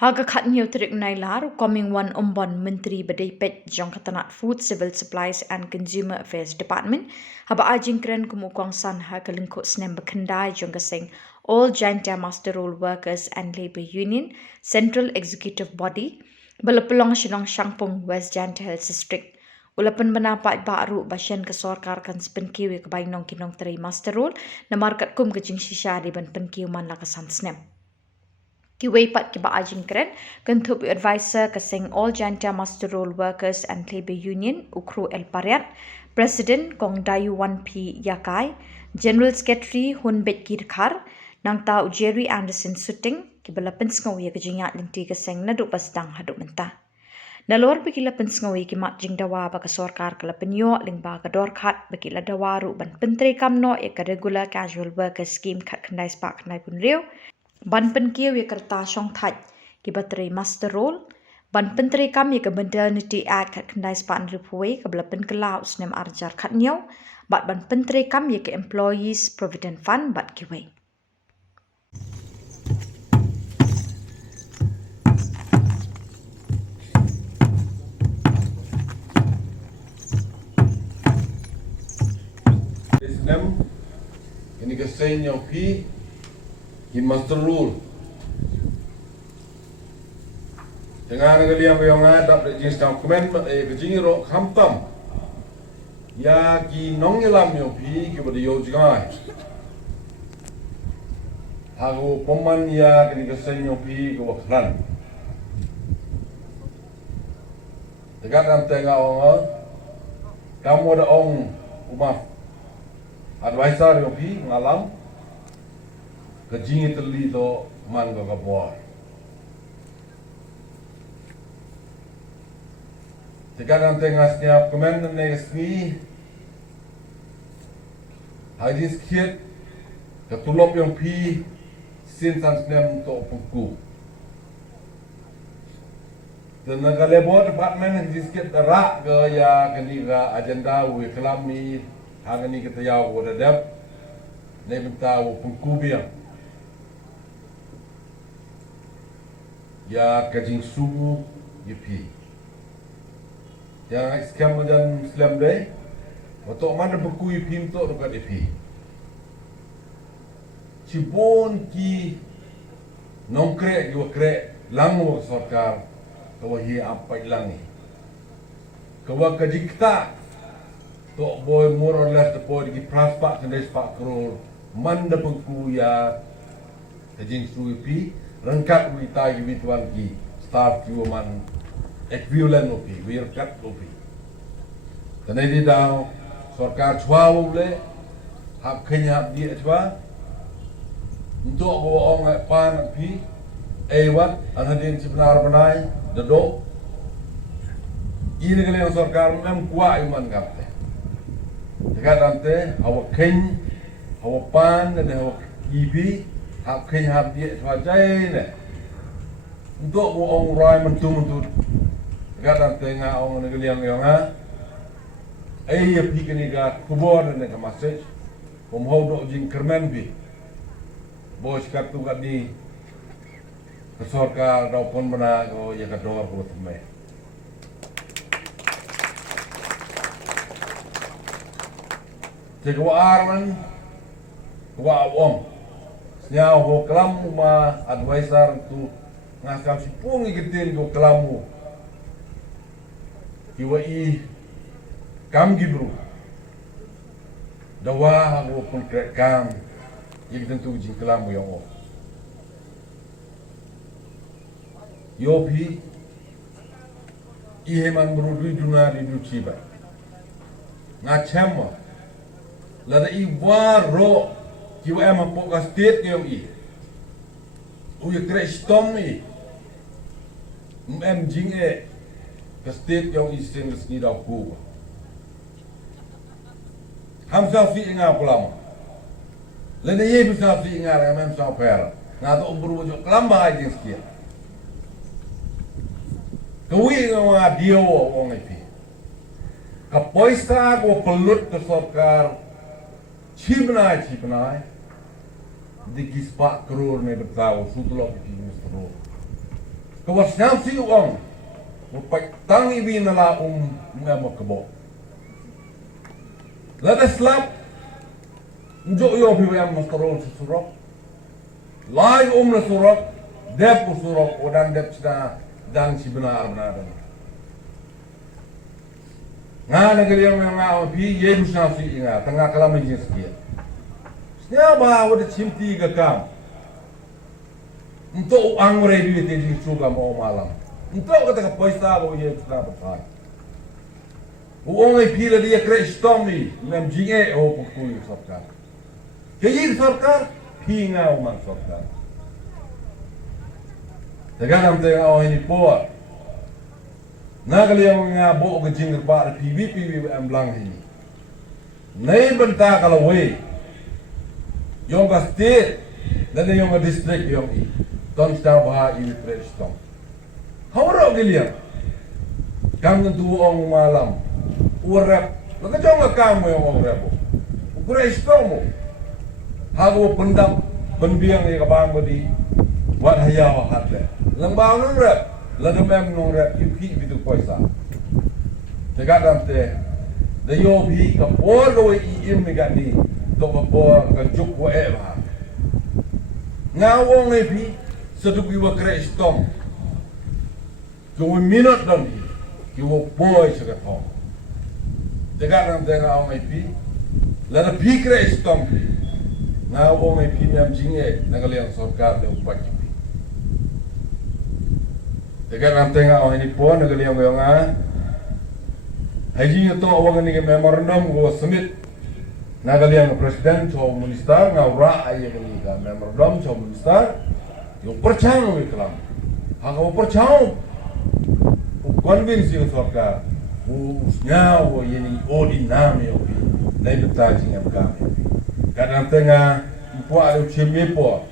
Haga khatnyo trik nailar coming one ombon menteri badai pet jong katanat food civil supplies and consumer affairs department haba ajing kren kumukong san ha kalingko snem bakandai jong kaseng all joint master role workers and labor union central executive body balapulong shinong shangpung west joint health district ulapan menapak baru basyan ke sorkar kan sepenkiwi ke bainong kinong teri master role na markat kum kejing shisha di ban penkiw man la kesan snem Kiway pat kiba ajing kren, kentup advisor kasing all janta master role workers and labor union, Ukru El Pariat, President Kong Dayu 1P Yakai, General Secretary Hun Bet Kirkar, nang tau Jerry Anderson Suting, kibala pensngawi kajingat linti kasing naduk pasdang haduk mentah. Nalor bikila pensngawi kimak jing dawa baka sorkar kala penyo ling baga dorkat bikila dawaru ban pentri kamno ya regular casual worker scheme kat kendai spak kendai pun riu, ban penkiw ya kerta syong thaj ki bateri master role ban pentri kam ya ke modernity act kat kendai span ripuwe ke belapen kelau snem arjar kat nyau bat ban pentri kam ya ke employees provident fund bat kiwe Snem ini kesenya pi in master rule dengan kalian yang ada di jenis dokumen kejini ro khamtam ya ki nong yelam yo pi ki bode yo jangai hago poman ya kini kesenya pi ko wakran dekat am tengah ong kamu ada ong umaf advisor yo pi ngalam kejingi terli to man ko kapuar. Tekan tengah setiap komen nesni hadis kiat ketulop yang pi sin sansnem to puku. Dan nagalebo department hadis kiat terak ke ya kini ke agenda we kelami hagani kita yaw ko dadap ne bintau puku biang. Ya kajing subuh yepi. Yang skam dan Islam day, waktu mana buku yepi untuk dekat yepi. Cipon ki nongkrek juga krek langu sorkar kawa hi apa ilangi. Kawa kajing kita tok boy more or less the boy di praspak kendai sepak krol mana buku ya kajing subuh yepi. Rengkat kita gibi tuan ki staff man equivalent opi wirkat opi tanai di daw sorkar chwa le hak kenya di chwa untuk bawa orang pan pi wat anadin sebenar benai dedo ini kali yang sorkar mem kuat iman kapte dekat ante awak ken awak pan dan awak ibi hak kenya hak dia swajai ne untuk orang rai mentu kadang tengah orang negeri yang ha ya pikir ni ga kubur dan ke masjid pemhau dok jing kermen bi bos kartu kat di kesorka daupun bena ko ya kador ko teme Jika arman wa om Nya ho kelamu ma advisor tu ngaskam si pungi getin go kelamu. Iwa i kam gibru. Dawa ho pun kam. Jadi tentu jing kelamu yang o. Yopi man berudu duna di duci ba. Ngacem lada i waro kiwa emang poka state ke i uya kre stom i jing ke state yang i sing resni da ku ham sa fi nga kulama lene ye bisa fi nga ra mem sa per nga to buru jo klamba ai jing skia kawi nga dio o ngai ka poista go pelut ke sorkar chipnai di kispak kror ne bertahu sutulok di Mr. kawas nyam si uang mupai tangi binala ngamo kebo lada slap njo yo bi yam mastaron surok lai na surok dep surok odan dep sida dan si benar nga negeri yang nga pi Yesus nasi inga tengah kalam jin sekian snya ba wada chimti ga kam untuk angre di di suga mau malam untuk kata ka paisa bo Yesus na patai uong ai pi la dia kristom ni mem jinge o pukui sarkar kayir sarkar pi nga o man sarkar teganam te o ini po nagali yang nga bo ga jingir ba PVP am lang hi nei benta kala we yong ga state dan yong ga district yong i don sta ba i prestom hawro gilian kam tu ong malam urap laga jong ga kam yong urap prestom hago pendam penbiang ni ka bang bodi wat hayaw hatle lang ba nang rap lada mem nong rap yuki bidu paisa tegadam te de yo bi ka por go i im gani to ka por ka juk wa e ba ngawong e bi seduk wa kristom go minute dan ki wo boy sa ka thong tegadam te ngawong e bi lada bi kristom ngawong e bi mem jinge nagaliang sarkar de upaki tegar nam tenga o ini pon nagali yang nga haji to awang ni memorandum go submit nagali yang presiden cho minister nga ra ay ni ga memorandum cho minister yung perchang wi kalam hanga perchang o convince yung sarkar o nya o yeni odi nam yo bi dai beta jing am kam kadang tenga po alo chimye po